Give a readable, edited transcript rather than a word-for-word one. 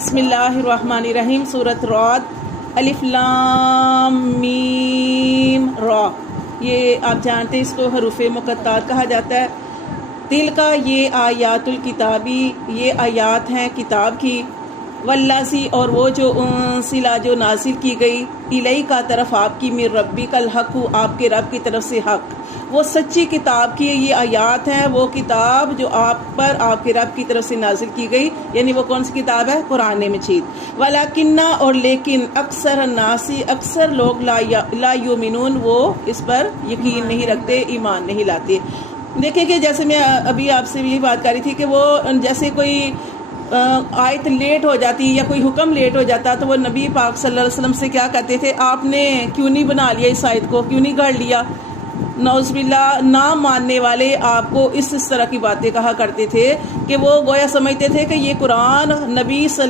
بسم اللہ الرحمن الرحیم۔ سورۃ رعد، الف لام میم را۔ یہ آپ جانتے ہیں اس کو حروف مقطعات کہا جاتا ہے۔ تل کا یہ آیات الکتابی، یہ آیات ہیں کتاب کی۔ واللذی اور وہ جو انزل جو نازل کی گئی، الیک کا طرف آپ کی، من ربک الحق آپ کے رب کی طرف سے حق، وہ سچی کتاب کی یہ آیات ہیں، وہ کتاب جو آپ پر آپ کے رب کی طرف سے نازل کی گئی، یعنی وہ کون سی کتاب ہے؟ قرآن مجید۔ ولیکن اور لیکن اکثر الناس اکثر لوگ لا یؤمنون وہ اس پر یقین نہیں رکھتے، ایمان نہیں لاتے۔ دیکھیں کہ جیسے میں ابھی آپ سے یہ بات کر رہی تھی کہ وہ جیسے کوئی آیت لیٹ ہو جاتی یا کوئی حکم لیٹ ہو جاتا تو وہ نبی پاک صلی اللہ علیہ وسلم سے کیا کہتے تھے، آپ نے کیوں نہیں بنا لیا اس آیت کو، کیوں نہیں گھڑ لیا؟ نعوذ باللہ، نہ ماننے والے آپ کو اس طرح کی باتیں کہا کرتے تھے کہ وہ گویا سمجھتے تھے کہ یہ قرآن نبی صلی